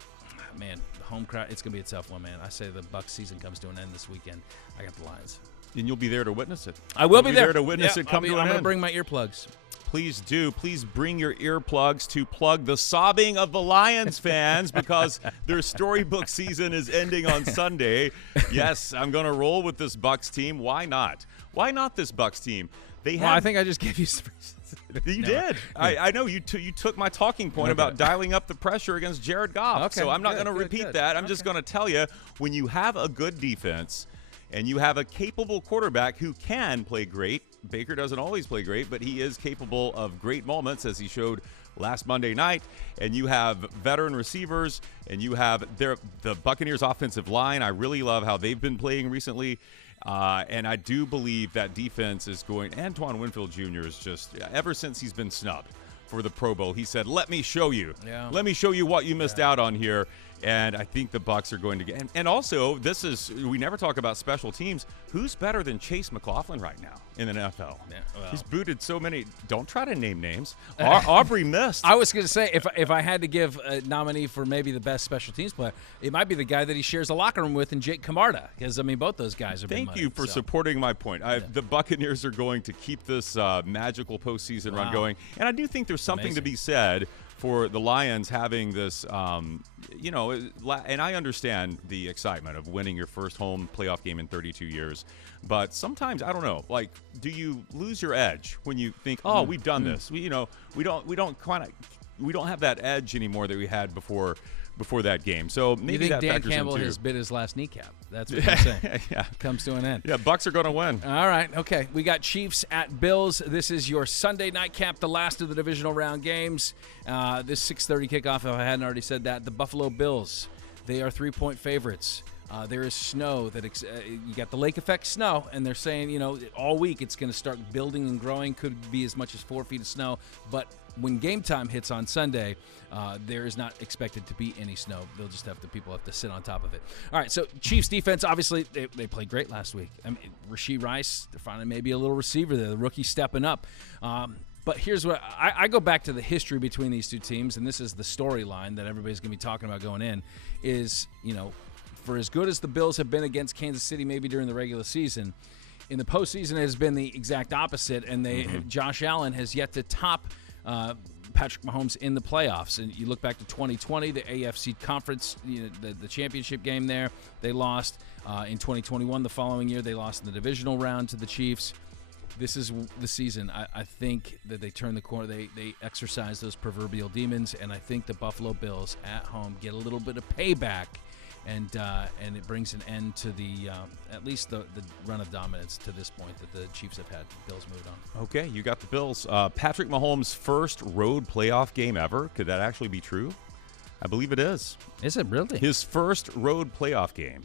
man, the home crowd, it's going to be a tough one, man. I say the Bucs season comes to an end this weekend. I got the Lions. And you'll be there to witness it. I will be there to witness it come to an end. I'm going to bring my earplugs. Please do. Please bring your earplugs to plug the sobbing of the Lions fans because their storybook season is ending on Sunday. Yes, I'm going to roll with this Bucs team. Why not? Why not this Bucs team? I think I just gave you some reasons. You did. I know. You took my talking point about dialing up the pressure against Jared Goff. Okay, so I'm not going to repeat that. I'm just going to tell you, when you have a good defense and you have a capable quarterback who can play great, Baker doesn't always play great, but he is capable of great moments, as he showed last Monday night. And you have veteran receivers, and you have the Buccaneers offensive line. I really love how they've been playing recently. And I do believe that defense is going. Antoine Winfield Jr. is just, ever since he's been snubbed for the Pro Bowl, he said, let me show you. Yeah. Let me show you what you missed out on here. And I think the Bucs are going to get. And also, we never talk about special teams. Who's better than Chase McLaughlin right now in the NFL? Yeah, well. He's booted so many. Don't try to name names. Aubrey missed. I was going to say, if I had to give a nominee for maybe the best special teams player, it might be the guy that he shares a locker room with, and Jake Camarda, because I mean both those guys are. Thank you for supporting my point. The Buccaneers are going to keep this magical postseason run going, and I do think there's something to be said for the Lions having this, and I understand the excitement of winning your first home playoff game in 32 years, but sometimes, I don't know, like, do you lose your edge when you think, oh, we've done this? We don't have that edge anymore that we had before that game. So maybe you think that Dan factors Campbell in too. has bit his last kneecap? That's what I'm saying. Yeah. Comes to an end. Yeah, Bucs are going to win. All right. Okay. We got Chiefs at Bills. This is your Sunday nightcap, the last of the divisional round games. This 6:30 kickoff, if I hadn't already said that, the Buffalo Bills, they are 3-point favorites. There is snow that you got the lake effect snow, and they're saying, all week it's going to start building and growing. Could be as much as 4 feet of snow, but when game time hits on Sunday, there is not expected to be any snow. They'll just people have to sit on top of it. All right, so Chiefs defense, obviously, they played great last week. I mean, Rashee Rice, they're finding maybe a little receiver there, the rookie stepping up. But here's what I go back to the history between these two teams, and this is the storyline that everybody's going to be talking about going in, is, for as good as the Bills have been against Kansas City maybe during the regular season, in the postseason it has been the exact opposite, and Josh Allen has yet to top Patrick Mahomes in the playoffs. And you look back to 2020, the AFC Conference, the championship game there, they lost. In 2021, the following year, they lost in the divisional round to the Chiefs. This is the season. I think that they turn the corner. They exercise those proverbial demons, and I think the Buffalo Bills at home get a little bit of payback, and it brings an end to the at least the run of dominance to this point that the Chiefs have had. The Bills moved on. Okay, you got the Bills. Patrick Mahomes' first road playoff game ever. Could that actually be true? I believe it is. Is it really? His first road playoff game.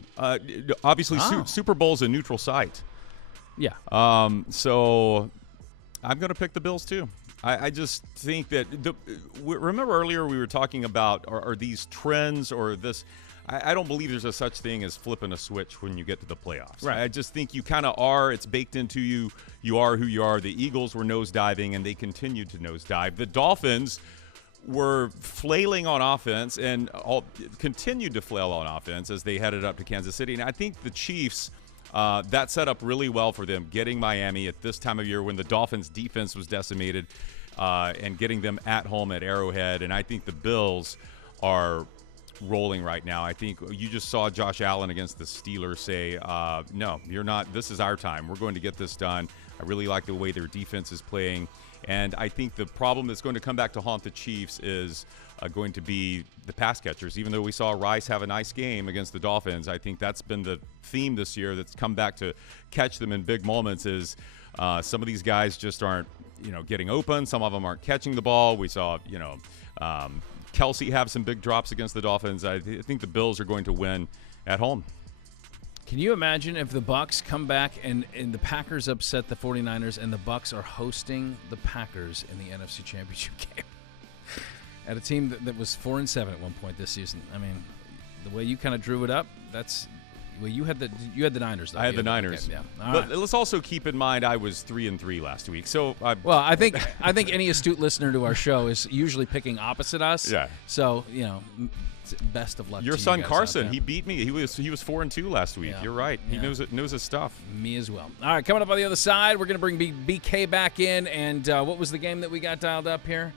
Obviously, Super Bowl's a neutral site. Yeah. So I'm going to pick the Bills too. I just think that remember earlier we were talking about are these trends or this. I don't believe there's a such thing as flipping a switch when you get to the playoffs. Right. I just think you kind of are. It's baked into you. You are who you are. The Eagles were nosediving, and they continued to nosedive. The Dolphins were flailing on offense and continued to flail on offense as they headed up to Kansas City. And I think the Chiefs, that set up really well for them, getting Miami at this time of year when the Dolphins' defense was decimated. and getting them at home at Arrowhead. And I think the Bills are rolling right now. I think you just saw Josh Allen against the Steelers say, no, you're not. This is our time. We're going to get this done. I really like the way their defense is playing. And I think the problem that's going to come back to haunt the Chiefs is going to be the pass catchers. Even though we saw Rice have a nice game against the Dolphins, I think that's been the theme this year that's come back to catch them in big moments is some of these guys just aren't, getting open. Some of them aren't catching the ball. We saw, Kelsey have some big drops against the Dolphins. I think the Bills are going to win at home. Can you imagine if the Bucs come back and the Packers upset the 49ers and the Bucs are hosting the Packers in the NFC Championship game? At a team that was 4-7 at one point this season. I mean, the way you kind of drew it up, you had the Niners. Though. I had the Niners. Okay, yeah. But let's also keep in mind I was 3-3 last week. So I think any astute listener to our show is usually picking opposite us. Yeah. So best of luck. Your to son you guys Carson, he beat me. He was 4-2 last week. Yeah. You're right. He Yeah. knows his stuff. Me as well. All right, coming up on the other side, we're going to bring BK back in. And what was the game that we got dialed up here?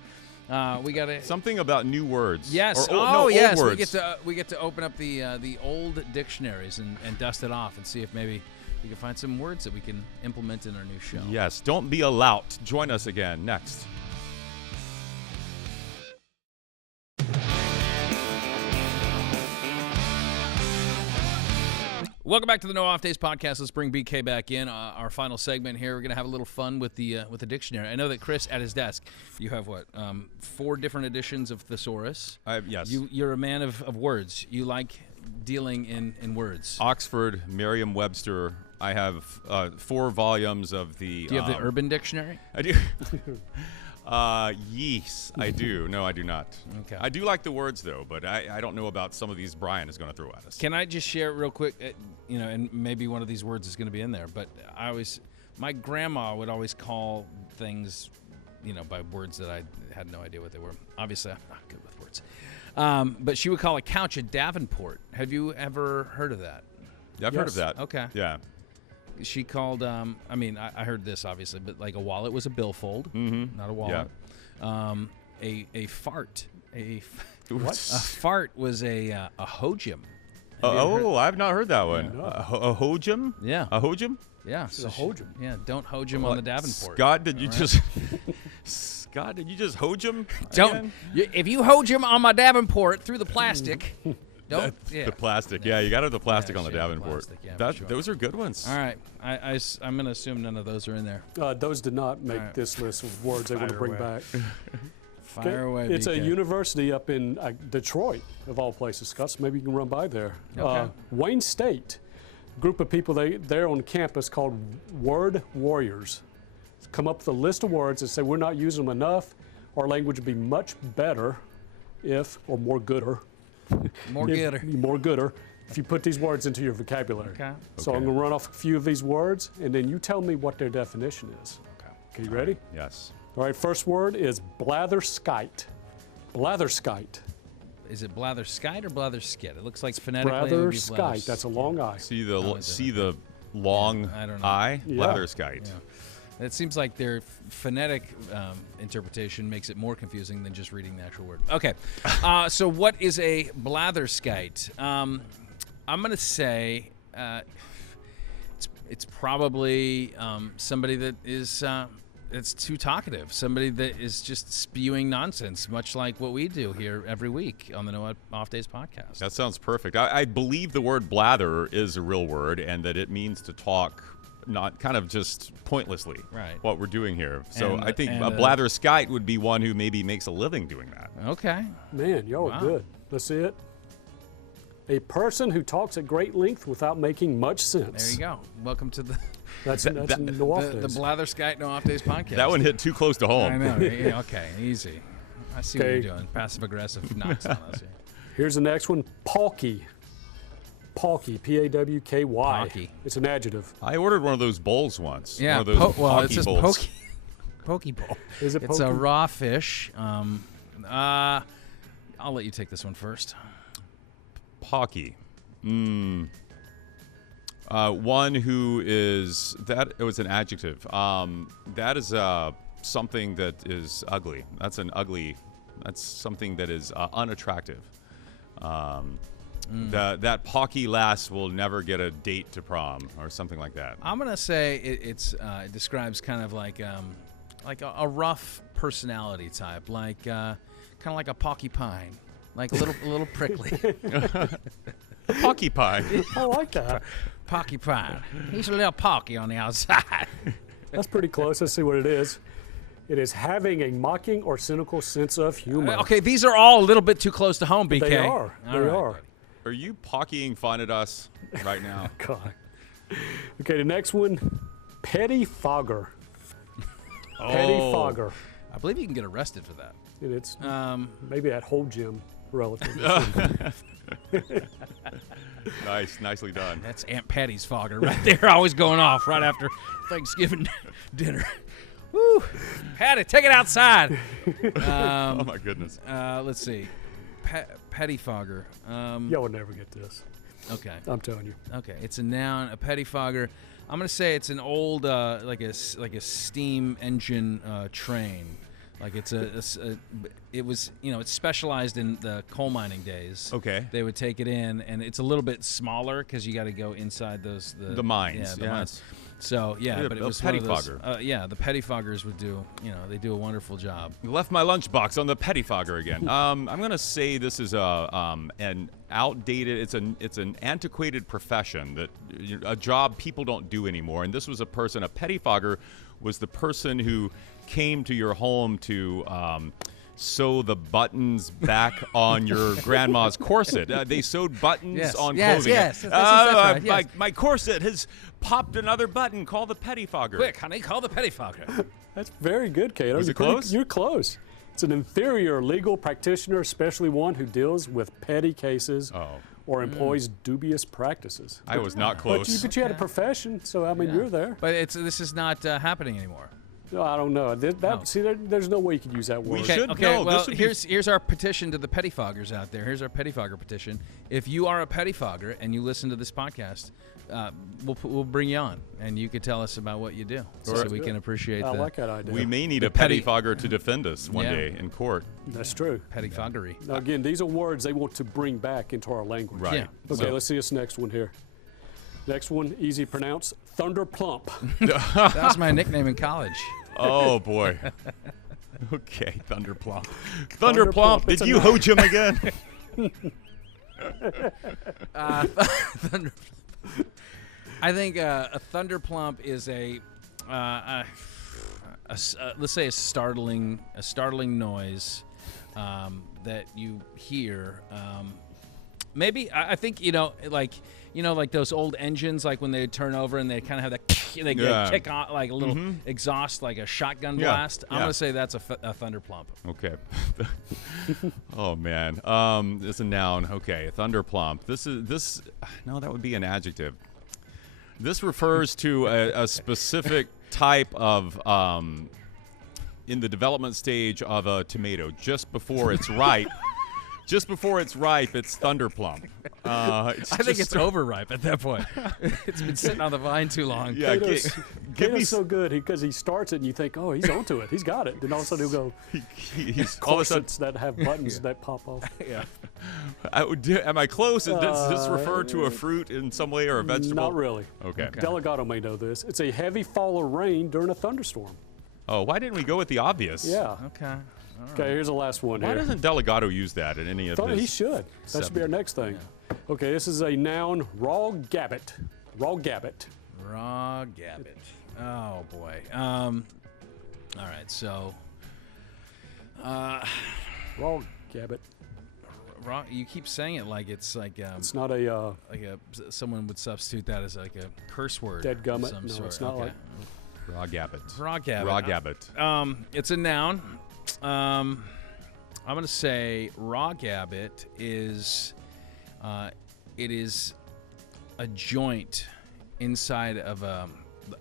We got something about new words. Yes. Old yes. words. We get to open up the old dictionaries and dust it off and see if maybe we can find some words that we can implement in our new show. Yes. Don't be a lout. Join us again next. Welcome back to the No Off Days podcast. Let's bring BK back in. Our final segment here. We're going to have a little fun with the dictionary. I know that Chris, at his desk, you have 4 different editions of Thesaurus. Yes. You're a man of words. You like dealing in words. Oxford, Merriam-Webster. I have 4 volumes of the. Do you have the Urban Dictionary? I do. Yes, I do. No, I do not. Okay. I do like the words, though, but I don't know about some of these Brian is going to throw at us. Can I just share real quick, and maybe one of these words is going to be in there, but my grandma would always call things, by words that I had no idea what they were. Obviously, I'm not good with words. But she would call a couch a Davenport. Have you ever heard of that? Yeah, I've heard of that. Okay. Yeah. She called, I heard this, obviously, but like a wallet was a billfold, not a wallet. Yeah. A fart. What? A fart was a hojum. I've not heard that one. No. A hojum? Yeah. A hojum? Yeah. It's a hojum. Yeah, don't hojum on the Davenport. Scott, did you just hojum? Don't. If you hojum on my Davenport through the plastic, don't. Yeah. The plastic. Yeah, you got to have the plastic on the sure, Davenport. plastic, yeah, for sure. Those are good ones. All right. I'm going to assume none of those are in there. Those did not make All right. this list of words they want to bring back. Fire away, It's a BK. university up in Detroit, of all places, Scott, so maybe you can run by there. Okay. Wayne State, group of people there on campus called Word Warriors. Come up with a list of words and say we're not using them enough. Our language would be much better or more gooder. More gooder. More gooder if you put these words into your vocabulary. Okay. So I'm going to run off a few of these words, and then you tell me what their definition is. Okay, you ready? Yes. All right, first word is blatherskite. Blatherskite. Is it blatherskite or blatherskit? It looks like phonetically it would be Blatherskite. That's a long I. See the is it? the long I don't know. I? Yeah. Blatherskite. Yeah. It seems like their phonetic interpretation makes it more confusing than just reading the actual word. Okay, so what is a blatherskite? I'm going to say it's probably somebody that is it's too talkative, somebody that is just spewing nonsense, much like what we do here every week on the No Off Days podcast. That sounds perfect. I believe the word blather is a real word and that it means to talk not kind of just pointlessly. Right. What we're doing here. So And- I think and, a blatherskite would be one who maybe makes a living doing that. Okay. Man, y'all Wow. are good. Let's see it. A person who talks at great length without making much sense. There you go. Welcome to the That's no off the days. Blatherskite No Off Days podcast. That one hit too close to home. I know. Yeah, okay, easy. I see what Okay. you're doing. Passive aggressive knocks on us here. Here's the next one. Palky. Palky. P-A-W-K-Y. Palky. It's an adjective. I ordered one of those bowls once. Yeah. One of those Well, pocky it's just bowls. poke bowl. Is it It's a pokey? raw fish. I'll let you take this one first. Pocky. One who is that. It was an adjective. That is something that is ugly. That's something that is unattractive. That pocky lass will never get a date to prom or something like that. I'm gonna say it describes kind of like a rough personality type, like kind of like a porcupine, like a little prickly. Porcupine. I like that. Porcupine. He's a little porky on the outside. That's pretty close. Let's see what it is. It is having a mocking or cynical sense of humor. Okay, these are all a little bit too close to home, BK. They are. All They right. are. Are you pockying fun at us right now? God. Okay, the next one, petty fogger. Petty fogger. I believe you can get arrested for that. And it's maybe that whole gym relative. Nicely done. That's Aunt Patty's fogger right there, always going off right after Thanksgiving dinner. Woo! Patty, take it outside. Oh my goodness. Let's see. Pettifogger. Y'all would never get this. Okay. I'm telling you. Okay. It's a noun, a pettifogger. I'm gonna say it's an old, like a steam engine train. Like it's it was, it's specialized in the coal mining days. Okay. They would take it in, and it's a little bit smaller because you got to go inside the mines. Yeah, the mines. So yeah, but it was one of those, the pettifoggers would do, they do a wonderful job. You left my lunchbox on the pettifogger again. I'm gonna say this is an outdated. It's an antiquated profession that a job people don't do anymore. And this was a pettifogger was the person who came to your home to sew the buttons back on your grandma's corset. They sewed buttons on clothing. Yes, that's right. My corset has popped another button. Call the pettifogger. Quick, honey, call the pettifogger. That's very good, Cato. Was it close? You're close. It's an inferior legal practitioner, especially one who deals with petty cases or employs dubious practices. I was not close. But you had a profession, so I mean, you're there. But this is not happening anymore. No, I don't know. See, there's no way you could use that word. We should. Okay, No, well, this would here's our petition to the pettifoggers out there. Here's our pettifogger petition. If you are a pettifogger and you listen to this podcast, we'll bring you on, and you could tell us about what you do, so we can appreciate I like that idea. We may need a petty- pettifogger to defend us one day in court. That's true. pettifoggery. Now, again, these are words they want to bring back into our language. Right. Yeah. Okay, let's see this next one here. Next one, easy to pronounce, Thunder Plump. That was my nickname in college. Oh boy. Okay, Thunderplump. Thunderplump. Thunderplump, did you hoach him again? I think a thunderplump is let's say a startling noise that you hear. Maybe I think like those old engines, like when they turn over and they kind of have that they kick on like a little exhaust, like a shotgun blast. I'm gonna say that's a thunderplump. Okay. Oh man. It's a noun. Okay, thunderplump. No, that would be an adjective. This refers to a specific type of in the development stage of a tomato, just before it's ripe. Just before it's ripe, it's thunderplump. I think it's overripe at that point. It's been sitting on the vine too long. Yeah, give me Cato's so good because he starts it and you think, oh, he's onto it. He's got it. Then all of a sudden he'll go, he's all of a sudden. corsets that have buttons that pop off. Yeah. Am I close? Does this refer to a fruit in some way or a vegetable? Not really. Okay. Delgado may know this. It's a heavy fall of rain during a thunderstorm. Oh, why didn't we go with the obvious? Yeah. Okay. Okay, here's the last one Why here. doesn't Delgado use that in any of his? He should. That should be our next thing. Yeah. Okay, this is a noun, Rawgabbit. Rawgabbit. Rawgabbit. Oh boy. All right. So. Rawgabbit. You keep saying it like it's like it's not a someone would substitute that as like a curse word. Deadgummit. Of some No, sort. it's not like. Rawgabbit. Rawgabbit. It's a noun. I'm going to say Rawgabbit is it is a joint inside of a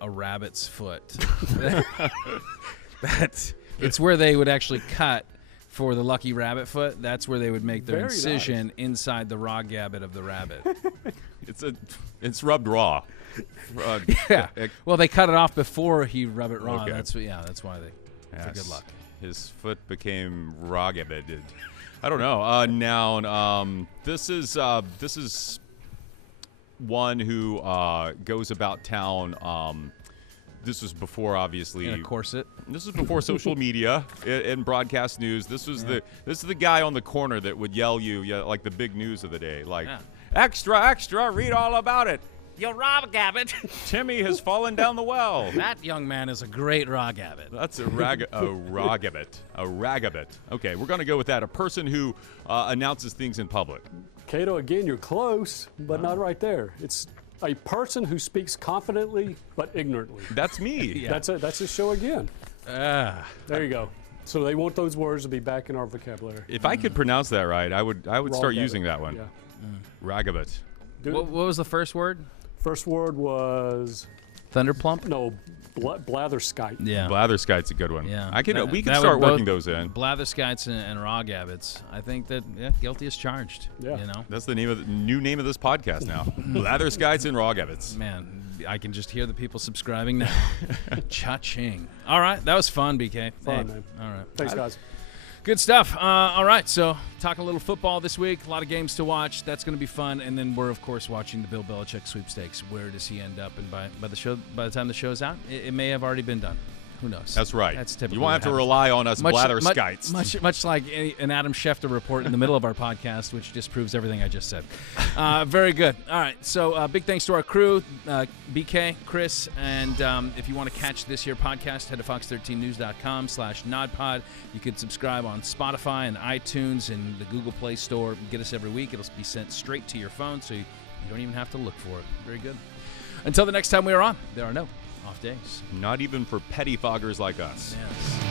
rabbit's foot. It's where they would actually cut for the lucky rabbit foot. That's where they would make their incision inside the rawgabbit of the rabbit. It's rubbed raw. Yeah. Well, they cut it off before he rub it raw. Okay. That's why they. for good luck. His foot became Rawgabbit. I don't know. Noun. This is one who goes about town. This was before, obviously. In a corset. This was before social media and broadcast news. This is the guy on the corner that would yell like the big news of the day, like extra, extra, read all about it. You Rawgabbit. Timmy has fallen down the well. That young man is a great Rawgabbit. That's a Rawgabbit. A Rawgabbit. Okay, we're going to go with that. A person who announces things in public. Cato, again, you're close, but not right there. It's a person who speaks confidently but ignorantly. That's me. That's a show again. There you go. So they want those words to be back in our vocabulary. If I could pronounce that right, I would start using that one. Yeah. Rawgabbit. What was the first word? First word was Thunderplump? no, Blatherskite. Yeah. Blatherskite's a good one. Yeah. We can that start would working both- those in. Blatherskites and Rawgabbits. I think that guilty as charged. Yeah. You know? That's the new name of this podcast now. Blatherskites and Rawgabbits. Man, I can just hear the people subscribing now. Cha-ching. All right, that was fun, BK. Fun, Hey, man. All right. Thanks, guys. Good stuff. All right, so talking a little football this week. A lot of games to watch. That's going to be fun. And then we're, of course, watching the Bill Belichick sweepstakes. Where does he end up? And by the time the show's out, it may have already been done. Who knows? That's right. That's typical. You won't have to rely on us Blatherskites. Much like an Adam Schefter report in the middle of our podcast, which disproves everything I just said. Very good. All right. So big thanks to our crew, BK, Chris, and if you want to catch this here podcast, head to fox13news.com/nodpod. You can subscribe on Spotify and iTunes and the Google Play Store. Get us every week. It'll be sent straight to your phone, so you don't even have to look for it. Very good. Until the next time we are on, there are no off days. Not even for pettifoggers like us. Yes.